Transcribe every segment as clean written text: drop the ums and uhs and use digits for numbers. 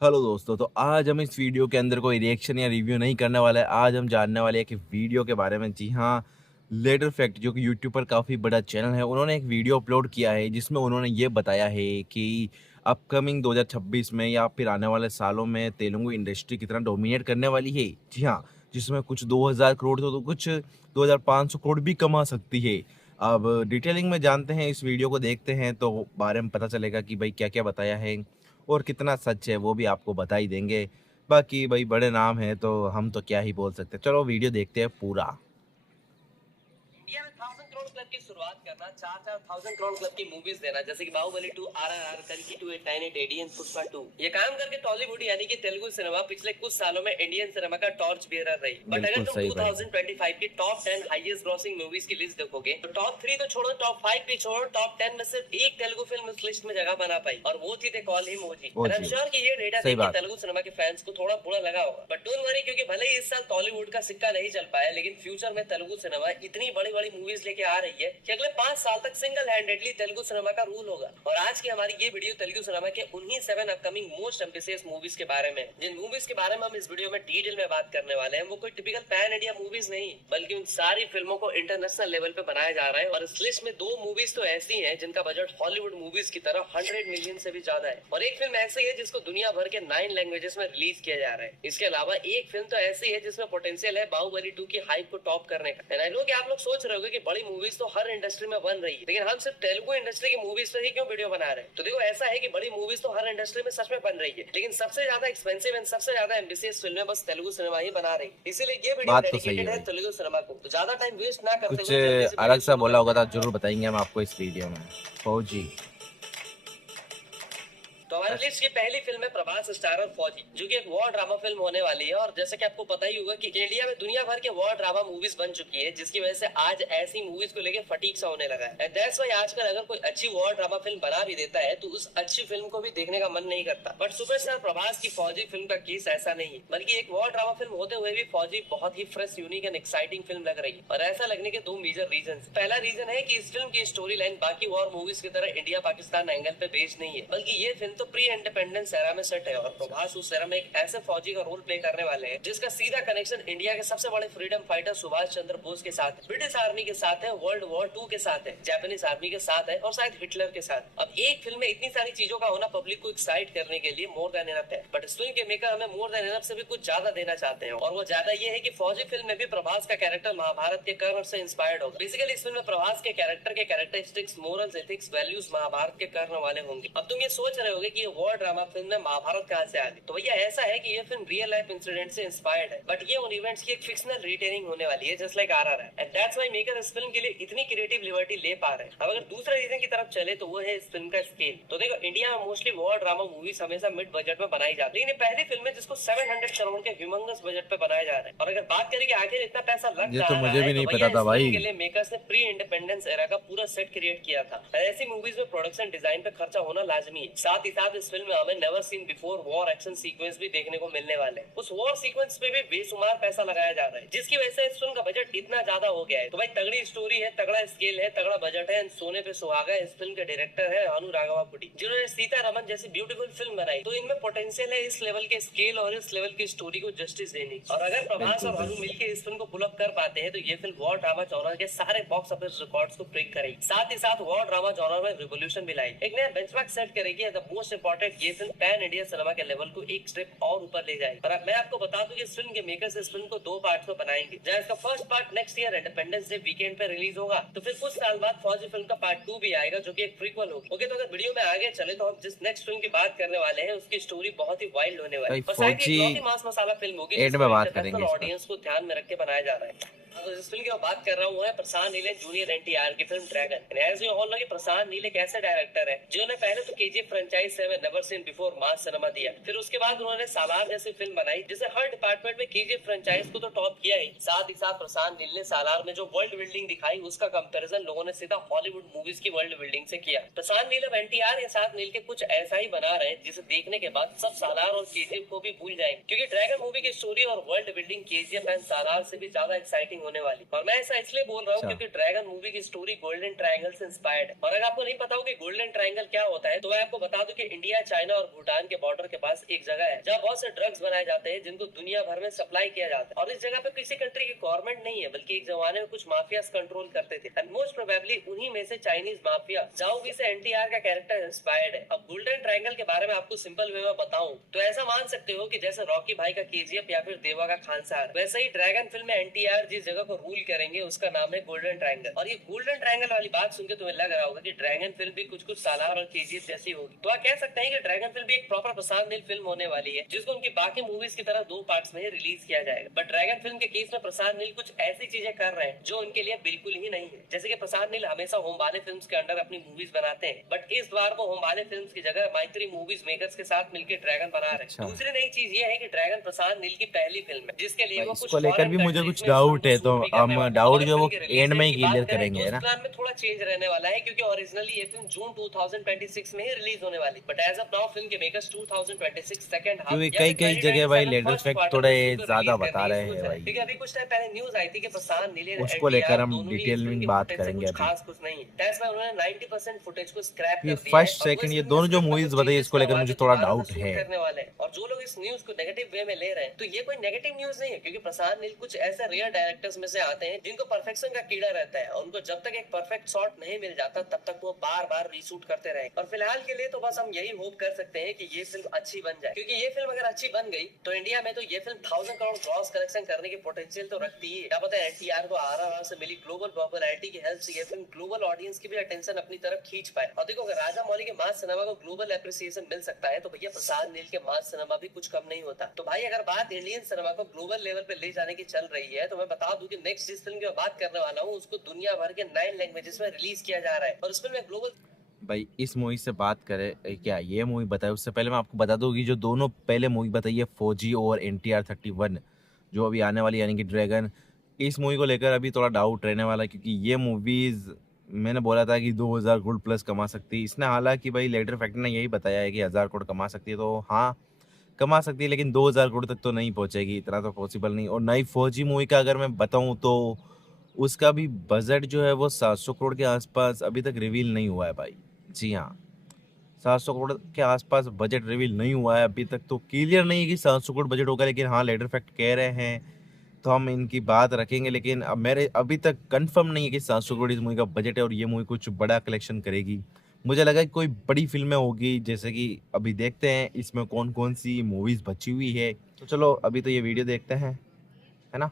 Hello दोस्तों, तो आज हम इस वीडियो के अंदर कोई रिएक्शन या रिव्यू नहीं करने वाले हैं। आज हम जानने वाले हैं कि वीडियो के बारे में। जी हाँ, लेटर फैक्ट जो कि यूट्यूब पर काफ़ी बड़ा चैनल है, उन्होंने एक वीडियो अपलोड किया है जिसमें उन्होंने ये बताया है कि अपकमिंग 2026 में या फिर आने वाले सालों में तेलुगु इंडस्ट्री कितना डोमिनेट करने वाली है। जी हाँ, जिसमें कुछ 2000 करोड़ तो कुछ 2500 करोड़ भी कमा सकती है। अब डिटेलिंग में जानते हैं, इस वीडियो को देखते हैं तो बारे में पता चलेगा कि भाई क्या क्या बताया है और कितना सच है, वो भी आपको बता ही देंगे। बाकी भाई बड़े नाम हैं तो हम तो क्या ही बोल सकते हैं। चलो वीडियो देखते हैं पूरा। इंडिया में 1000 करोड़ क्लब की शुरुआत करना, 4,000 करोड़ क्लब की मूवीज देना, जैसे कि बाहुबली 2, RRR, कल्कि 2, 898, एडियन, पुष्पा 2। ये काम करके टॉलीवुड यानी कि तेलुगु सिनेमा पिछले कुछ सालों में इंडियन सिनेमा का टॉर्च बियरर रही। बट अगर बिल्कुल तुम सही भाई। 2025 की टॉप 10 हाईएस्ट ग्रॉसिंग मूवीज की लिस्ट देखोगे तो टॉप 3 तो छोड़ो, टॉप 5 भी छोड़ो, टॉप 10 में सिर्फ एक तेलुगु फिल्म उस लिस्ट में जगह बना पाई, और वो थी they call him OG. O and I am G, sure कि ये डेटा सही देख के बात। तेलुगु सिनेमा के फैंस को थोड़ा बुरा लगा होगा। बट डोंट वरी, क्योंकि भले ही इस साल टॉलीवुड का सिक्का नहीं चल पाया, लेकिन फ्यूचर में तेलुगु सिनेमा इतनी बड़ी बड़ी मूवीज लेके आ रही है कि अगले 5 साल तक सिंगल हैंडेडली तेलुगु सिनेमा का रूल होगा। और आज की हमारी ये वीडियो तेलुगु सिनेमा के उन्हीं 7 अपकमिंग मोस्ट एम्बिशियस मूवीज के बारे में। जिन मूवीज के बारे में हम इस वीडियो में डिटेल में बात करने वाले हैं, वो कोई टिपिकल पैन इंडिया मूवीज नहीं, बल्कि उन सारी फिल्मों को इंटरनेशनल लेवल पे बनाया जा रहा है। और इस लिस्ट में 2 मूवीज तो ऐसी हैं जिनका बजट हॉलीवुड मूवीज की तरह 100 मिलियन से भी ज्यादा है, और एक फिल्म ऐसी है जिसको दुनिया भर के 9 लैंग्वेजेस में रिलीज किया जा रहा है। इसके अलावा एक फिल्म तो ऐसी है जिसमें पोटेंशियल है बाहुबली 2 की हाइप को टॉप करने का। एंड आई नो कि आप लोग सोच रहे होंगे कि बड़ी मूवीज तो हर इंडस्ट्री में बन रही है, लेकिन हम सिर्फ तेलुगु इंडस्ट्री की मूवीज पर ही क्यों वीडियो बना रहे हैं? तो देखो, ऐसा है कि बड़ी मूवीज तो हर इंडस्ट्री में सच में बन रही है, लेकिन सबसे ज्यादा एक्सपेंसिव एंड सबसे ज्यादा एम्बिशियस फिल्में बस तेलुगु सिनेमा ही बना रही है। इसीलिए ये वीडियो बात तो सही है डेडिकेटेड है भाई। तेलुगु सिनेमा को। तो ज्यादा टाइम वेस्ट ना करते कुछ हुए जल्दी से अलग वीडियो सा शुरू बोला करते होगा हैं। तो जरूर बताएंगे हम आपको इस वीडियो में। फौजी। तो हमारी लिस्ट की पहली फिल्म है प्रभास स्टारर फौजी, जो कि एक वॉर ड्रामा फिल्म होने वाली है। और जैसे कि आपको पता ही होगा कि इंडिया में दुनिया भर के वॉर ड्रामा मूवीज बन चुकी है, जिसकी वजह से आज ऐसी मूवीज को लेकर फटीक सा होने लगा है। दैट्स व्हाई आजकल अगर कोई अच्छी वॉर ड्रामा फिल्म बना भी देता है तो उस अच्छी फिल्म को भी देखने का मन नहीं करता। बट सुपरस्टार प्रभास की फौजी फिल्म का केस ऐसा नहीं है, बल्कि एक वॉर ड्रामा फिल्म होते हुए भी फौजी बहुत ही fresh, unique and exciting film लग रही है। और ऐसा लगने के 2 मेजर रीजन। पहला रीजन है कि इस फिल्म की स्टोरी लाइन बाकी वॉर मूवीज की तरह इंडिया पाकिस्तान एंगल पे बेस्ड नहीं है, बल्कि ये फिल्म तो प्री इंडिपेंडेंस एरा में सेट है। और प्रभास उस एरा में एक ऐसे फौजी का रोल प्ले करने वाले हैं जिसका सीधा कनेक्शन इंडिया के सबसे बड़े फ्रीडम फाइटर सुभाष चंद्र बोस के साथ, ब्रिटिश आर्मी के साथ है, वर्ल्ड वॉर 2 के साथ है, जापानीज आर्मी के साथ है, और शायद हिटलर के साथ। अब एक फिल्म में इतनी सारी चीजों का होना पब्लिक को एक्साइट करने के लिए मोर देन इनफ है। बट इस फिल्म के मेकर हमें मोर देन इनफ से भी कुछ ज्यादा देना चाहते हैं, और वो ज्यादा ये है कि फौजी फिल्म में भी प्रभास का कैरेक्टर महाभारत के कर्ण से इंस्पायर्ड होगा। बेसिकली इस फिल्म में प्रभास के कैरेक्टर के characteristics, morals, ethics, values Mahabharat के कर्ण वाले होंगे। अब तुम ये सोच रहे होगे कि ये वॉर ड्रामा फिल्म में महाभारत कहां से आ गई? तो भैया ऐसा है कि ये फिल्म रियल लाइफ इंसिडेंट से इंस्पायर्ड है, बट ये उन इवेंट्स की एक फिक्शनल रिटेलिंग होने वाली है, just like RRR. And that's why maker इस फिल्म के लिए इतनी क्रिएटिव लिबर्टी ले पा रहे हैं। अब अगर दूसरे रीजन की तरफ चले तो वो है इस फिल्म का स्केल। तो देखो, इंडिया में मोस्टली वॉर ड्रामा मूवीज हमेशा मिड बजट में बनाई जाती है, लेकिन पहली फिल्म है जिसको 700 करोड़ के ह्यूमंगस बजट पे बनाया जा रहा है। और अगर बात करें कि आखिर इतना पैसा लग ये तो कहां रहा मुझे है, भी तो नहीं भैया पता था इस फिल्म भाई। के लिए मेकर्स ने प्री इंडिपेंडेंस एरा का पूरा सेट क्रिएट किया था। ऐसी मूवीज में प्रोडक्शन डिजाइन पे खर्चा होना लाजमी है। साथ ही साथ इस फिल्म में हमें never seen before war action sequence भी देखने को मिलने वाले हैं। उस वॉर सीक्वेंस पे भी बेशुमार पैसा लगाया जा रहा है, जिसकी वजह से इस फिल्म का बजट इतना ज्यादा हो गया है। तो भाई तगड़ी स्टोरी है, तगड़ा स्केल है, तगड़ा बजट है, सोने पे सुहागा है। इस फिल्म के डायरेक्टर है अनु राघवापुडी, जिन्होंने सीता रमन जैसी ब्यूटीफुल फिल्म बनाई। तो इनमें पोटेंशियल है इस लेवल के स्केल और इस लेवल की स्टोरी को जस्टिस देने की। और अगर प्रभास बिल्कुल और अनु बिल्कुल। मिलकर इस फिल्म को पुल अप कर पाते हैं तो ये फिल्म वॉर ड्रामा जॉनर के सारे बॉक्स ऑफिस रिकॉर्ड्स को ब्रेक करेगी। साथ ही साथ वॉर ड्रामा जॉनर में रिवोल्यूशन भी लाएगी, एक नया बेंचमार्क सेट करेगी। द मोस्ट इंपोर्टेंट, ये फिल्म पैन इंडिया सिनेमा के लेवल को एक स्टेप और ऊपर ले जाएगी। और अब मैं आपको बता दूं कि इस फिल्म के मेकर्स इस फिल्म को 2 पार्ट्स में बनाएंगे। जहां इसका first part next year independence day weekend पे रिलीज होगा, तो फिर कुछ साल बाद फौजी फिल्म का पार्ट 2 भी आएगा, जो कि एक प्रीक्वल होगी। ओके, तो अगर वीडियो में आगे चले तो हम जिस नेक्स्ट फिल्म की बात करने वाले हैं उसकी स्टोरी बहुत ही वाइल्ड होने वाली भाई है, और शायद ये फौजी इकलौती मास मसाला फिल्म होगी एंड जिसको में बात इंटरनेशनल करेंगे इस पर। ऑडियंस को ध्यान में रख के बनाया जा रहा है। तो जिस फिल्म की मैं बात कर रहा हूँ है प्रशांत नील जूनियर एनटीआर की film Dragon. As you all know कि प्रशांत नील एक ऐसे डायरेक्टर है जिन्होंने पहले तो केजीएफ फ्रेंचाइज से नेवर सीन बिफोर मास सिनेमा दिया, फिर उसके बाद उन्होंने सालार जैसी फिल्म बनाई, जिसे हर डिपार्टमेंट में केजीएफ फ्रेंचाइज को तो टॉप किया ही। साथ ही साथ प्रशांत नील ने सालार में जो वर्ल्ड बिल्डिंग दिखाई, उसका कंपैरिजन लोगों ने सीधा हॉलीवुड मूवीज की वर्ल्ड बिल्डिंग से किया। प्रशांत नील अब एनटीआर के साथ मिलकर कुछ ऐसा ही बना रहे हैं जिसे देखने के बाद सब सालार और केजीएफ को भी भूल जाएंगे, क्योंकि ड्रैगन मूवी की स्टोरी और वर्ल्ड बिल्डिंग केजीएफ एंड सालार से भी ज्यादा एक्साइटिंग होने वाली। और मैं ऐसा इसलिए बोल रहा हूँ अच्छा। क्योंकि ड्रैगन मूवी की स्टोरी गोल्डन ट्रायंगल से इंस्पायर्ड है। और अगर आपको नहीं पता हो कि गोल्डन ट्रायंगल क्या होता है तो मैं आपको बता दूं कि इंडिया, चाइना और भूटान के बॉर्डर के पास एक जगह है जहाँ बहुत से ड्रग्स बनाए जाते हैं जिनको दुनिया भर में सप्लाई किया जाता है। और इस जगह पे किसी कंट्री की गवर्नमेंट नहीं है बल्कि एक जमाने में कुछ माफियाज कंट्रोल करते थे। एंड मोस्ट प्रोबेबली उन्हीं में से चाइनीज माफिया जाओगी से एनटीआर का कैरेक्टर इंस्पायर्ड है। अब गोल्डन ट्रायंगल के बारे में आपको सिंपल वे में बताऊं तो ऐसा मान सकते हो कि जैसे रॉकी भाई का केजीएफ या फिर देवा का खानसार, वैसे ही ड्रैगन फिल्म में एनटीआर जिस जगह को रूल करेंगे उसका नाम है गोल्डन ट्रायंगल। और ये गोल्डन ट्रायंगल वाली बात सुनकर तुम्हें लग रहा होगा कि ड्रैगन फिल्म भी कुछ कुछ सालार और केजीएफ जैसी होगी, तो आप कह सकते हैं कि ड्रैगन फिल्म भी एक प्रॉपर प्रशांत नील फिल्म होने वाली है जिसको उनकी बाकी मूवीज की तरह 2 पार्ट्स में रिलीज किया जाएगा। बट ड्रैगन फिल्म के केस में प्रशांत नील कुछ ऐसी चीजें कर रहे हैं जो उनके लिए बिल्कुल ही नहीं है। जैसे कि प्रशांत नील हमेशा होमबाले फिल्म्स के अंडर अपनी मूवीज बनाते हैं, बट इस बार वो होमबाले फिल्म्स की जगह मैत्री मूवीज मेकर्स के साथ मिलकर ड्रैगन बना रहे हैं। अच्छा। दूसरी नई चीज ये है कि ड्रैगन प्रशांत नील की पहली फिल्म है जिसके लिए भाई वो कुछ इसको लेकर फॉरेन भी मुझे कंट्रीज कुछ में डाउट है, शूट तो भी करने हम वाले हैं। डाउट और जो वो फिल्म के रिलीज एंड डेट में ही की क्लियर बात करें करेंगे, तो है उस ना? प्लान में थोड़ा चेंज रहने वाला है क्योंकि ओरिजिनली ये फिल्म जून 2026 में ही रिलीज होने वाली, but as of now film के मेकर्स 2026 सेकंड हाफ क्योंकि या कई फिर कई जगह भाई 2027 लेटेस्ट फर्स्ट फैक्ट क्वार्टर थोड़े में फिल्म को ज्यादा रिलीज बता करने की रहे सोच हैं रहे हैं। भाई, क्योंकि अभी कुछ टाइम पहले न्यूज आई थी कि प्रशांत नील और उसको लेकर एनटीआर हम दोनों ही डिटेल इस फिल्म में के बात फुटेज से करेंगे कुछ अभी। खास कुछ नहीं है। दैट्स व्हाई उन्होंने 90% फुटेज को स्क्रैप ये कर दिया है फर्स्ट और वो सेकंड इस ये फिल्म में दोनों जो स्क्रिप्ट मूवीज को बताई चेंजेस इसको लेकर करवा मुझे के थोड़ा दोबारा से डाउट शूट है। करने वाले हैं। और जो लोग इस न्यूज को नेगेटिव वे में ले रहे हैं तो ये कोई नेगेटिव न्यूज नहीं है क्योंकि प्रशांत नील कुछ ऐसे रियल डायरेक्टर्स में से आते हैं जिनको परफेक्शन का कीड़ा रहता है और उनको जब तक एक परफेक्ट शॉट नहीं मिल जाता तब तक वो बार बार रीशूट करते रहे। और फिलहाल के लिए तो बस हम यही होप कर सकते हैं कि ये फिल्म अच्छी बन जाए, क्योंकि ये फिल्म अगर अच्छी बन गई तो इंडिया में तो ये फिल्म 1000 करोड़ ग्रॉस कलेक्शन करने की पोटेंशियल तो रखती ही है। क्या पता है एनटीआर को आरआरआर से मिली ग्लोबल पॉपुलैरिटी की हेल्प से ये फिल्म ग्लोबल ऑडियंस की भी अटेंशन अपनी तरफ खींच पाए। और देखो अगर राजा मौली के मास सिनेमा को ग्लोबल एप्रिसिएशन मिल सकता है तो भैया प्रशांत नील के मास सिनेमा भी कुछ कम नहीं होता। तो भाई अगर बात इंडियन सिनेमा को ग्लोबल लेवल पे ले जाने की चल रही है तो मैं बता दूं कि नेक्स्ट जिस फिल्म की मैं बात करने वाला हूँ उसको दुनिया भर के 9 लैंग्वेजेस में रिलीज किया जा रहा है और उस फिल्म में ग्लोबल। भाई इस मूवी से बात करें, क्या ये मूवी बताए उससे पहले मैं आपको बता दूं कि जो दोनों पहले मूवी बताई है फौजी और NTR 31 जो अभी आने वाली यानी कि ड्रैगन, इस मूवी को लेकर अभी थोड़ा डाउट रहने वाला है क्योंकि ये मूवीज मैंने बोला था कि 2000 करोड़ प्लस कमा सकती है इसने, हालांकि भाई लेटर फैक्टर ने यही बताया है कि 1000 करोड़ कमा सकती है, तो हाँ कमा सकती है लेकिन 2000 करोड़ तक तो नहीं पहुंचेगी, इतना तो पॉसिबल नहीं। और नई फौजी मूवी का अगर मैं बताऊं तो उसका भी बजट जो है वो 700 करोड़ के आसपास अभी तक रिवील नहीं हुआ है भाई। जी हाँ, 700 करोड़ के आसपास बजट रिवील नहीं हुआ है अभी तक, तो क्लियर नहीं है कि 700 करोड़ बजट होगा, लेकिन हाँ लेटर फैक्ट कह रहे हैं तो हम इनकी बात रखेंगे। लेकिन अब मेरे अभी तक कंफर्म नहीं है कि 700 करोड़ इस मूवी का बजट है और ये मूवी कुछ बड़ा कलेक्शन करेगी। मुझे लगा कि कोई बड़ी फिल्में होगी, जैसे कि अभी देखते हैं इसमें कौन कौन सी मूवीज बची हुई है। तो चलो अभी तो ये वीडियो देखते हैं, है ना?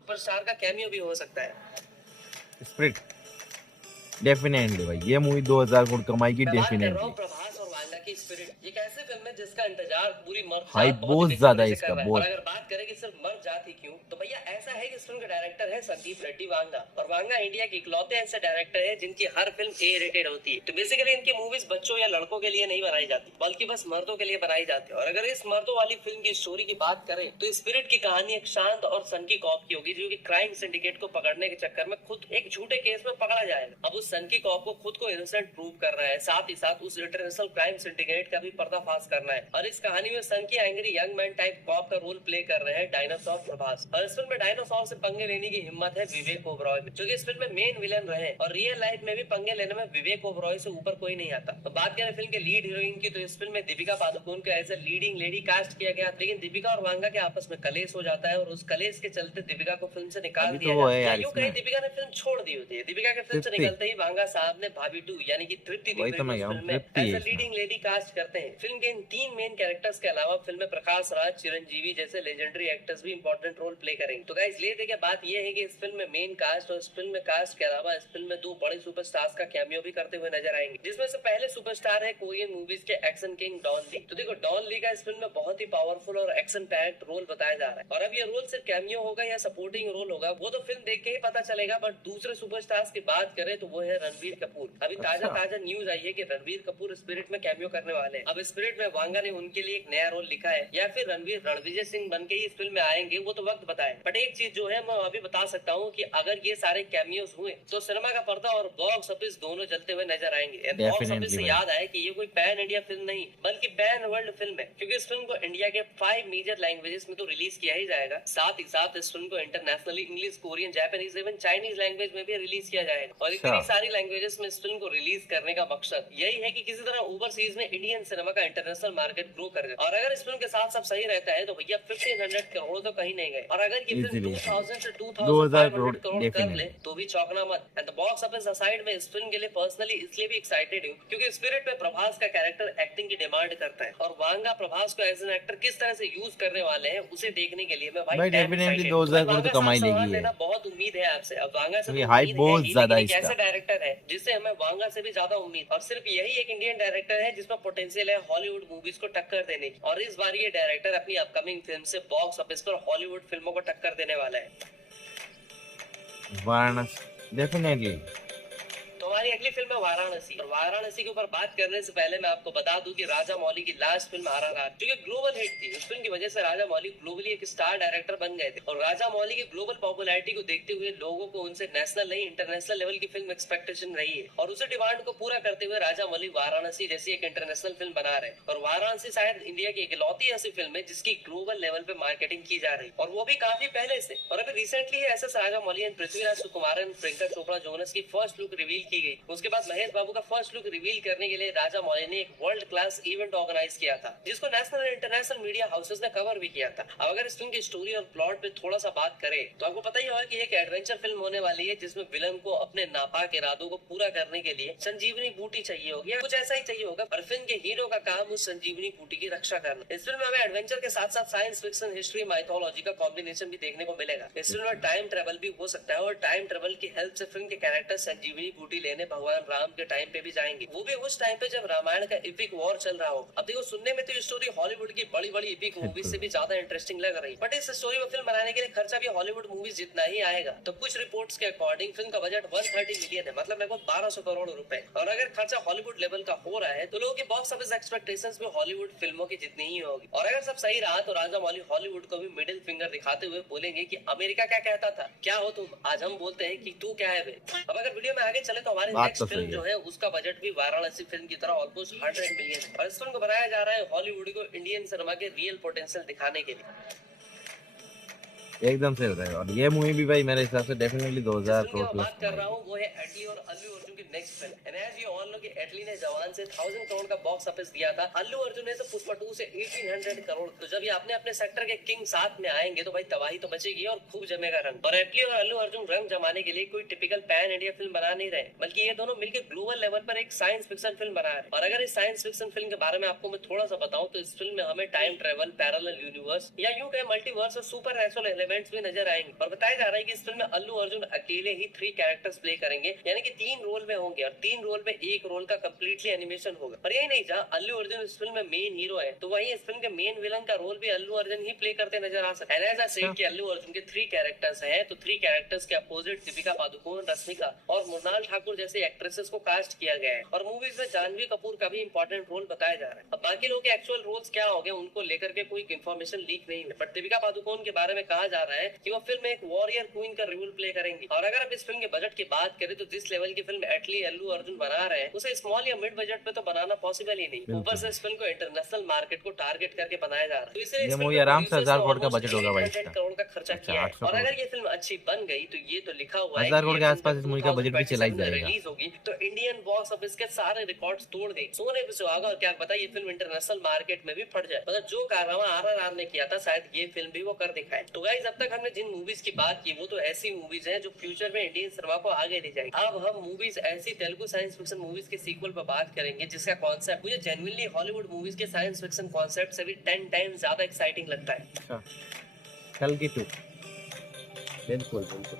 सुपरस्टार का कैमियो भी हो सकता है। स्प्रिट डेफिनेटली भाई ये मूवी 2000 करोड़ कमाएगी मैं बात कर रहा हूँ डेफिनेटली। प्रभास और वांगा की स्पिरिट। ये एक ऐसे फिल्म है जिसका इंतजार पूरी मर्द हाइप जात बहुत ही ज्यादा है बेसब्री से इसका, कर रहा है। बहुत। और अगर बात करें कि सिर्फ मर्द जात ही क्यों, तो भैया ऐसा है कि इस फिल्म का डायरेक्टर है संदीप रेड्डी वांगा। और वांगा इंडिया के इकलौते ऐसे डायरेक्टर है जिनकी हर फिल्म ए रेटेड होती है। तो बेसिकली इनकी मूवीज बच्चों या लड़कों के लिए नहीं बनाई जाती बल्कि बस मर्दों के लिए बनाई जाती है। और अगर इस मर्दों वाली फिल्म की स्टोरी की बात करें तो स्पिरिट की कहानी एक शांत और सन की कॉप की होगी जो कि क्राइम सिंडिकेट को पकड़ने के चक्कर में खुद एक झूठे केस में पकड़ा जाएगा। अब उस सन की कॉप को खुद को इनोसेंट प्रूव कर रहा है, साथ ही साथ उस इंटरनेशनल क्राइम सिंडिकेट का भी पर्दाफाश करना है। और इस कहानी में सन की angry young man type cop का रोल प्ले कर रहे हैं डायनासोर प्रभास। और इस फिल्म में डायनासोर से पंगे लेने की हिम्मत है विवेक ओबरॉय में, जो कि इस फिल्म में मेन विलन रहे। और रियल लाइफ में भी पंगे लेने में विवेक ओबरॉय से ऊपर कोई नहीं आता। तो बात करें फिल्म के लीड हीरोइन की तो इस फिल्म में दीपिका पादुकोण को as a leading lady cast किया गया, लेकिन दीपिका और वांगा के आपस में कलेश हो जाता है और उस कलेश के चलते दीपिका को फिल्म से निकाल अभी तो दिया वो जाता है है। यार यूं इसमें। कहीं दीपिका ने फिल्म छोड़ दी होती है। दीपिका के फिल्म से तृप्ति। निकलते ही वांगा साहब ने भाभी 2 यानी कि तृप्ति वही तो मैं दीपिका कहूं, फिल्म में तृप्ति एज है ए इसमें। लीडिंग लेडी कास्ट करते हैं। फिल्म के इन 3 मेन कैरेक्टर्स के अलावा फिल्म में प्रकाश राज, चिरंजीवी जैसे लेजेंडरी एक्टर्स भी इंपॉर्टेंट रोल प्ले करेंगे। तो गाइस ले देखिए, बात ये है कि इस फिल्म में मेन कास्ट और इस फिल्म में कास्ट के अलावा इस फिल्म में 2 बड़े सुपरस्टार्स का कैमियो भी करते हुए नजर आएंगे, जिसमें से पहले सुपरस्टार है कोरियन मूवीज के एक्शन किंग डॉन ली। तो देखो डॉन ली का इस फिल्म में बहुत ही पावरफुल और एक्शन पैक्ड रोल बताया जा रहा है। और अब ये रोल सिर्फ कैमियो होगा या सपोर्टिंग रोल होगा वो तो फिल्म देख के ही पता चलेगा। बट दूसरे सुपरस्टार्स की बात करें तो वो है रणबीर कपूर। अभी ताजा अच्छा। ताजा न्यूज आई है कि रणबीर कपूर स्पिरिट में कैमियो करने वाले हैं। अब स्पिरिट में वांगा ने उनके लिए एक नया रोल लिखा है या फिर रणवीर रणविजय सिंह बन के ही इस फिल्म में आएंगे, वो तो वक्त बताए। बट एक चीज जो है मैं अभी बता सकता हूँ कि अगर ये सारे कैमियोज हुए तो सिनेमा का पर्दा और बॉक्स ऑफिस दोनों जलते हुए नजर आएंगे। बॉक्स ऑफिस से याद आया कि ये कोई पैन इंडिया फिल्म नहीं बल्कि पैन वर्ल्ड फिल्म है, क्योंकि इस फिल्म को इंडिया के 5 मेजर लैंग्वेजेस में तो रिलीज किया ही जाएगा, साथ ही साथ इस फिल्म को इंटरनेशनली इंग्लिश, कोरियन, जापानीज एवं चाइनीज लैंग्वेज में भी रिलीज किया जाएगा। और इतनी सारी लैंग्वेजेस में इस फिल्म को रिलीज करने का मकसद यही है कि किसी तरह ओवरसीज में इंडियन सिनेमा का इंटरनेशनल मार्केट ग्रो कर जाए। और अगर इस फिल्म के साथ सब सही रहता है तो भैया 1500 करोड़ तो कहीं नहीं गए। और अगर ये फिल्म 2000 से 2500 करोड़ कर ले तो भी चौंकना मत। And the box office aside में इस फिल्म के लिए पर्सनली इसलिए भी एक्साइटेड हूँ क्योंकि स्पिरिट में प्रभास का कैरेक्टर एक्टिंग की डिमांड करता है और वांगा प्रभास को एज एन एक्टर किस तरह से यूज करने वाले हैं उसे देखने के लिए मैं भाई डेफिनेटली 2000 करोड़ तो कमाई लेगी है। बहुत उम्मीद है आपसे। अब वांगा से हाइप बहुत ज्यादा है इसका। ऐसा डायरेक्टर है जिससे हमें वांगा से भी ज्यादा उम्मीद, और सिर्फ यही एक इंडियन डायरेक्टर है जिसमें पोटेंशियल है हॉलीवुड मूवीज को टक्कर देने की। और इस बार ये डायरेक्टर अपनी अपकमिंग फिल्म से बॉक्स ऑफिस पर हॉलीवुड फिल्मों को टक्कर देने वाला है। वाराणसी डेफिनेटली। हमारी अगली फिल्म है वाराणसी। और वाराणसी के ऊपर बात करने से पहले मैं आपको बता दूं कि राजा मौली की लास्ट फिल्म RRR जो कि ग्लोबल हिट थी, उस फिल्म की वजह से राजा मौली ग्लोबली एक स्टार डायरेक्टर बन गए थे। और राजा मौली की ग्लोबल पॉपुलैरिटी को देखते हुए लोगों को उनसे नेशनल नहीं इंटरनेशनल लेवल की फिल्म एक्सपेक्टेशन रही है, और उसे डिमांड को पूरा करते हुए राजा मौली वाराणसी जैसी एक इंटरनेशनल फिल्म बना रहे। और वाराणसी शायद इंडिया की इकलौती ऐसी फिल्म है जिसकी ग्लोबल लेवल पे मार्केटिंग की जा रही, और वो भी काफी पहले से। और अभी recently SS Rajamouli and Prithviraj Sukumaran, Priyanka Chopra Jonas की फर्स्ट लुक रिवील की गई। उसके बाद महेश बाबू का फर्स्ट लुक रिवील करने के लिए राजा मौली ने एक वर्ल्ड क्लास इवेंट ऑर्गेनाइज किया था जिसको नेशनल और इंटरनेशनल मीडिया हाउसेस ने कवर भी किया था। अब अगर इस फिल्म की स्टोरी और प्लॉट पे थोड़ा सा बात करें तो आपको पता ही होगा कि एक एडवेंचर फिल्म होने वाली है जिसमें विलन को अपने नापाक इरादों को पूरा करने के लिए संजीवनी बूटी चाहिए होगी या कुछ ऐसा ही चाहिए होगा, और फिल्म के हीरो का काम उस संजीवनी बूटी की रक्षा करना। इस फिल्म में हमें एडवेंचर के साथ साथ साइंस फिक्शन, हिस्ट्री, माइथोलॉजी का कॉम्बिनेशन भी देखने को मिलेगा। इस फिल्म में टाइम ट्रेवल भी हो सकता है और टाइम ट्रेवल की हेल्प से फिल्म के कैरेक्टर संजीवनी बूटी लेने भगवान राम के टाइम पे भी जाएंगे, वो भी उस टाइम पे जब रामायण का एपिक वॉर चल रहा हो। अब देखो, सुनने में तो ये स्टोरी हॉलीवुड की बड़ी बड़ी एपिक मूवीज से भी ज्यादा इंटरेस्टिंग लग रही, बट इस स्टोरी में फिल्म बनाने के लिए खर्चा भी हॉलीवुड मूवीज जितना ही आएगा। तो कुछ रिपोर्ट्स के अकॉर्डिंग फिल्म का बजट 130 मिलियन है, मतलब लगभग 1200 करोड़ रुपए। और अगर खर्चा हॉलीवुड लेवल का हो रहा है तो लोगों के बॉक्स ऑफिस एक्सपेक्टेशंस भी हॉलीवुड फिल्मों की जितनी ही होगी। और अगर सब सही रहा तो राजा मौली हॉलीवुड को भी मिडिल फिंगर दिखाते हुए बोलेंगे कि अमेरिका क्या कहता था, क्या हो तुम, आज हम बोलते हैं कि तू क्या है बे। अब अगर वीडियो में आगे चले तो हमारी नेक्स्ट फिल्म जो है उसका बजट भी वाराणसी फिल्म की तरह ऑलमोस्ट 100 मिलियन है, और इस फिल्म को बनाया जा रहा है हॉलीवुड को इंडियन सिनेमा के रियल पोटेंशियल दिखाने के लिए। एकदम सही बताया। और ये मूवी भी भाई मेरे हिसाब से डेफिनेटली 2000 करोड़ प्लस बात कर रहा हूँ वो है एटली और अल्लू अर्जुन की next film. And as you all know कि एटली ने जवान से 1000 करोड़ का बॉक्स ऑफिस दिया था, अल्लू अर्जुन ने तो पुष्पा 2 से 1800 करोड़। तो जब ये अपने सेक्टर के किंग साथ में आएंगे तो भाई तबाही तो बचेगी और खूब जमेगा रंग। और एटली और अल्लू अर्जुन रंग जमाने के लिए कोई टिपिकल पैन इंडिया फिल्म बना नहीं रहे, बल्कि ये दोनों मिलकर ग्लोबल लेवल पर एक साइंस फिक्शन फिल्म बना रहे। और अगर इस साइंस फिक्शन फिल्म के बारे में आपको मैं थोड़ा सा बताऊं तो इस फिल्म में हमें टाइम ट्रेवल, पैरेलल यूनिवर्स या यूं कहे मल्टीवर्स और सुपर नेचुरल एलिमेंट्स भी नजर आएंगे। और बताया जा रहा है कि इस फिल्म में अल्लू अर्जुन अकेले ही 3 कैरेक्टर्स प्ले करेंगे, यानी कि 3 रोल में होंगे, और 3 रोल में एक रोल का कंप्लीटली एनिमेशन होगा। और यही नहीं, जहाँ अल्लू अर्जुन इस फिल्म में मेन हीरो है तो वहीं इस फिल्म के मेन विलन का रोल भी अल्लू अर्जुन ही प्ले करते नजर आ सकते हैं। ऐसा सेट कि अल्लू अर्जुन के 3 कैरेक्टर्स हैं, तो 3 कैरेक्टर्स के अपोजिट दीपिका पादुकोण, रश्मिका और मृणाल ठाकुर जैसे एक्ट्रेसेस को कास्ट किया गया है। और मूवीज में जानवी कपूर का भी इंपॉर्टेंट रोल बताया जा रहा है। अब बाकी लोगों के एक्चुअल रोल्स क्या हो गए उनको लेकर के कोई इन्फॉर्मेशन लीक नहीं हुई, बट दीपिका पादुकोण के बारे में कहा जा रहा है कि वो फिल्म में एक वॉरियर क्वीन का रोल प्ले करेंगी। और अगर आप इस फिल्म के बजट की बात करें तो जिस लेवल की फिल्म एटली अल्लू अर्जुन बना रहे हैं उसे स्मॉल या मिड बजट पे तो बनाना पॉसिबल ही नहीं। ऊपर से इस फिल्म को इंटरनेशनल मार्केट को टारगेट करके बनाया जा रहा है, तो इसलिए मूवी आराम से 1000 करोड़ का बजट होगा भाई इसका। करोड़ का खर्चा किया है। और अगर ये फिल्म अच्छी बन गई तो ये तो लिखा हुआ है 1000 करोड़ के आसपास इस मूवी का बजट भी चला ही जाएगा। रिलीज होगी तो इंडियन बॉक्स ऑफिस के सारे रिकॉर्ड्स तोड़ देगी, सोने पे सुहागा। और क्या पता ये फिल्म इंटरनेशनल मार्केट में भी फट जाए। मतलब जो कारनामा RRR ने किया था शायद ये फिल्म भी वो कर दिखाए। तो गाइस, अब तक हमने जिन मूवीज की बात की वो तो ऐसी मूवीज हैं जो फ्यूचर में इंडियन सिनेमा को आगे ले जाएगी। अब हम मूवीज ऐसी तेलुगु साइंस फिक्शन मूवीज के सीक्वल पर बात करेंगे जिसका कॉन्सेप्ट मुझे जेन्युइनली हॉलीवुड मूवीज के साइंस फिक्शन कॉन्सेप्ट से भी 10 टाइम्स ज्यादा एक्साइटिंग लगता है। कल की 2 बिल्कुल बिल्कुल।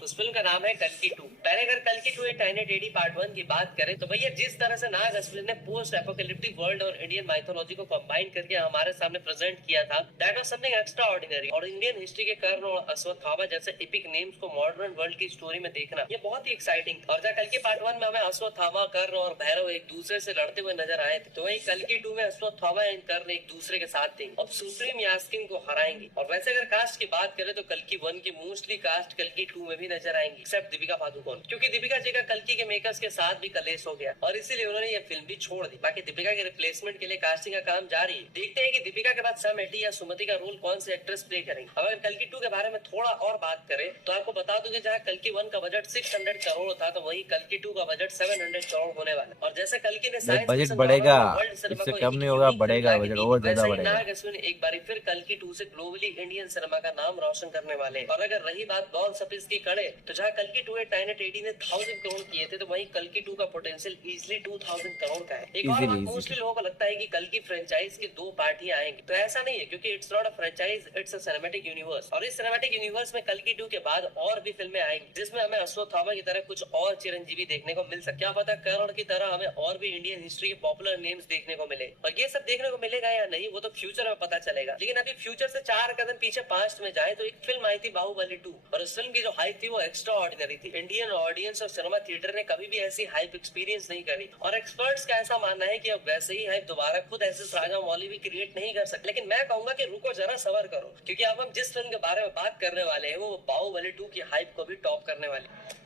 तो उस फिल्म का नाम है कल्कि 2। पहले अगर कल्कि 2 टाइनी टेडी पार्ट 1 की बात करें तो भैया जिस तरह से नाग अश्विन ने पोस्ट एपोकैलिप्टिक वर्ल्ड और इंडियन माइथोलॉजी को कंबाइन करके हमारे सामने प्रेजेंट किया था, that was something extra ordinary. और इंडियन हिस्ट्री के कर्ण और अश्वत्थामा जैसे एपिक नेम्स को मॉडर्न वर्ल्ड की स्टोरी में देखना ये बहुत ही एक्साइटिंग। और जहाँ कल्कि पार्ट 1 में हमें अश्वत्थामा, कर्ण और भैरव एक दूसरे से लड़ते हुए नजर आए थे, तो वही कल्कि 2 में अश्वत्थामा एंड कर्ण एक दूसरे के साथ थे और सुप्रीम यास्किन को हराएंगे। और वैसे अगर कास्ट की बात करें तो कल्कि 1 की मोस्टली कास्ट कल्कि 2 में भी नजर आएंगी, एक्सेप्ट दीपिका पादुकोण, क्योंकि दीपिका जी का कल्कि के मेकर्स के साथ भी कलेश हो गया और इसीलिए उन्होंने ये फिल्म भी छोड़ दी। बाकी दीपिका के रिप्लेसमेंट के लिए कास्टिंग का काम जारी है। देखते हैं कि दीपिका के बाद सैम एटी या सुमति का रोल कौन से एक्ट्रेस प्ले करेंगे। अगर कल्कि 2 के बारे में थोड़ा और बात करें तो आपको बता दूं कि जहां कल्कि 1 का बजट 600 करोड़ था तो वहीं कल्कि 2 का बजट 700 करोड़ होने वाला है। और जैसे कल्कि ने साइंस बजट फिक्शन बढ़ेगा, और वर्ल्ड सिनेमा इससे को कम एक नहीं होगा, यूनिक बढ़ेगा फिल्म बजट ला के और दी, ज्यादा वैसे ही बढ़ेगा। नाग अश्विन एक बार फिर कल्कि 2 से ग्लोबली इंडियन सिनेमा का नाम रोशन करने वाले हैं। और अगर रही बात बॉक्स ऑफिस की कड़े तो जहां कल्कि 2 टाइनी टेडी ने 1000 करोड़ किए थे तो वहीं कल्कि 2 का पोटेंशियल इजीली 2000 करोड़ का है। एक और बात, मोस्टली लोगों को लगता है कि कल्कि फ्रेंचाइज के 2 पार्ट ही आएंगे, तो ऐसा नहीं है क्योंकि it's not a franchise, it's a cinematic universe. और इस सिनेमैटिक यूनिवर्स में कल्कि 2 के बाद और भी फिल्में आएंगी जिसमें हमें अश्वत्थामा की तरह कुछ और चिरंजीवी देखने को मिल सकता है। क्या पता कर्ण की तरह हमें और भी इंडियन हिस्ट्री के पॉपुलर नेम्स देखने को मिले। और ये सब देखने को मिलेगा या नहीं वो तो फ्यूचर में पता चलेगा। लेकिन अभी फ्यूचर से 4 कदम पीछे पास्ट में जाए तो एक फिल्म आई थी बाहुबली 2 और उस फिल्म की जो हाइप थी वो एक्स्ट्रा ऑर्डिनरी थी। इंडियन ऑडियंस और सिनेमा थिएटर ने कभी भी ऐसी हाइप एक्सपीरियंस नहीं करी और एक्सपर्ट्स का ऐसा मानना है कि अब वैसे ही हाइप दोबारा खुद ऐसे राजा मौली भी क्रिएट नहीं कर सकते। लेकिन मैं कहूंगा कि रुको जरा, सबर करो, क्योंकि अब हम जिस फिल्म के बारे में बात करने वाले हैं वो बाहुबली 2 की हाइप को भी टॉप करने वाली।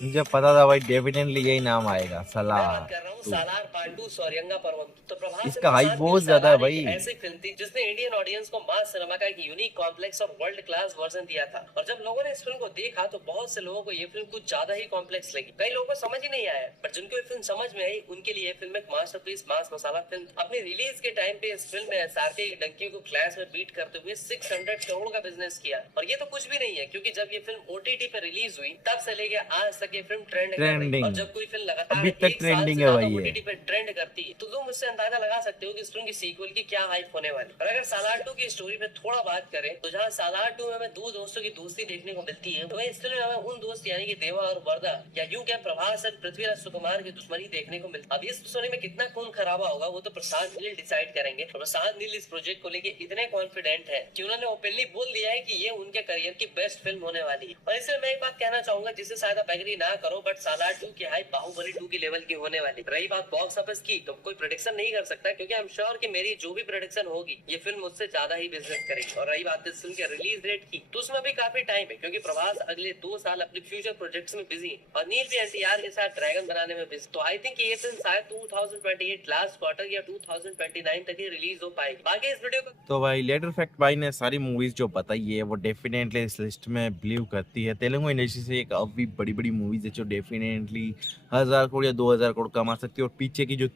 मुझे पता था भाई, डेफिनेटली यही नाम आएगा, मैं सलार बात कर रहा हूँ 2। सालार पार्ट 2 सौर्यंगा पर्वम। तो प्रभास इसका के हाइप साथ बहुत भी ज्यादा है सालार भाई। एक ऐसी फिल्म थी जिसने इंडियन ऑडियंस को मास सिनेमा का एक यूनिक कॉम्प्लेक्स और वर्ल्ड क्लास वर्जन दिया था। और जब लोगों ने इस फिल्म को देखा तो बहुत से लोगों को ये फिल्म कुछ ज्यादा ही कॉम्प्लेक्स लगी। कई लोगों को समझ ही नहीं आया, पर जिनको ये फिल्म समझ में आई उनके लिए ये फिल्म एक मास्टरपीस, मास मसाला फिल्म। अपनी रिलीज के टाइम पे इस फिल्म में एसआरके की डंकी को क्लास में बीट करते हुए 600 करोड़ का बिजनेस किया। और ये तो कुछ भी नहीं है क्योंकि जब ये फिल्म ओटीटी पे रिलीज हुई तब से लेके आज तक ये फिल्म ट्रेंड कर रही है। और जब कोई फिल्म लगातार अभी तक ट्रेंडिंग है भाई ये। ओटीटी पे ट्रेंड करती है तो तुम उससे अंदाजा लगा सकते हो कि इस फिल्म की सीक्वल की क्या हाइप होने वाली। और अगर सालार 2 की स्टोरी पे थोड़ा बात करें तो जहां सालार 2 में हमें 2 दोस्तों की दोस्ती देखने को मिलती है, तो इस फिल्म में हमें उन दोस्त यानी कि देवा और वर्दा या यूं क्या प्रभास और पृथ्वीराज सुकुमार की दुश्मनी देखने को मिलती है। अब इस दुश्मनी में कितना खून खराबा होगा वो तो प्रशांत नील डिसाइड करेंगे। और प्रशांत नील इस प्रोजेक्ट को लेके इतने कॉन्फिडेंट है कि उन्होंने ओपनली बोल दिया है कि ये उनके करियर की बेस्ट फिल्म होने वाली है। और इसलिए मैं एक बात कहना चाहूंगा जिसे शायद आप एग्री ना करो, बट सालार 2 की हाइप बाहुबली 2 की लेवल की होने वाली। रही बात बॉक्स ऑफिस की तो कोई प्रेडिक्शन नहीं कर सकता क्योंकि आई एम श्योर कि मेरी जो भी प्रेडिक्शन होगी ये फिल्म मुझसे ज्यादा ही बिजनेस करेगी। और रही बात इस फिल्म के रिलीज डेट की तो उसमें भी काफी टाइम है क्योंकि प्रभास अगले 2 साल अपने फ्यूचर प्रोजेक्ट्स में बिजी है और नील भी एनटीआर के साथ ड्रैगन बनाने में बिजी। तो आई थिंक ये फिल्म शायद 2028 लास्ट क्वार्टर या 2029 तक ही रिलीज हो पाएगी। बाकी इस वीडियो को तो भाई लेटर फैक्ट भाई ने सारी मूवीज जो बताई है वो डेफिनेटली इस लिस्ट में बिलीव करती है। तेलुगु इंडस्ट्री से एक अभी बड़ी बड़ी मूवीज है जो डेफिनेटली 1000 करोड़ या 2000 करोड़ कमा सकती है। और पीछे की जो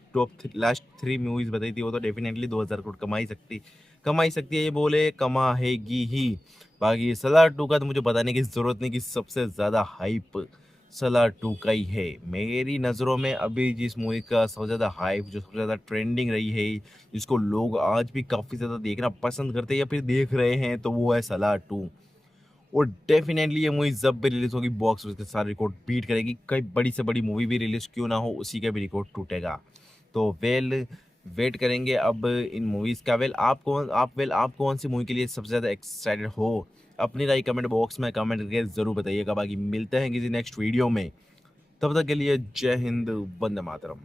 लास्ट 3 मूवीज बताई थी वो तो डेफिनेटली 2000 करोड़ कमा ही सकती है, ये बोले कमाएगी ही। बाकी सलार 2 का तो मुझे बताने की जरूरत नहीं कि सबसे ज्यादा हाइप सलार 2 का ही है। मेरी नज़रों में अभी जिस मूवी का सबसे ज़्यादा हाइप, जो सबसे ज़्यादा ट्रेंडिंग रही है, जिसको लोग आज भी काफ़ी ज़्यादा देखना पसंद करते हैं या फिर देख रहे हैं, तो वो है सलार 2। और डेफिनेटली ये मूवी जब भी रिलीज़ होगी बॉक्स ऑफिस के सारे रिकॉर्ड बीट करेगी। कई बड़ी से बड़ी मूवी भी रिलीज़ क्यों ना हो, उसी का भी रिकॉर्ड टूटेगा। तो वेट करेंगे अब इन मूवीज़ का। आप कौन सी मूवी के लिए सबसे ज़्यादा एक्साइटेड हो? अपनी राय कमेंट बॉक्स में कमेंट करके ज़रूर बताइएगा। बाकी मिलते हैं किसी नेक्स्ट वीडियो में, तब तक के लिए जय हिंद, वंदे मातरम।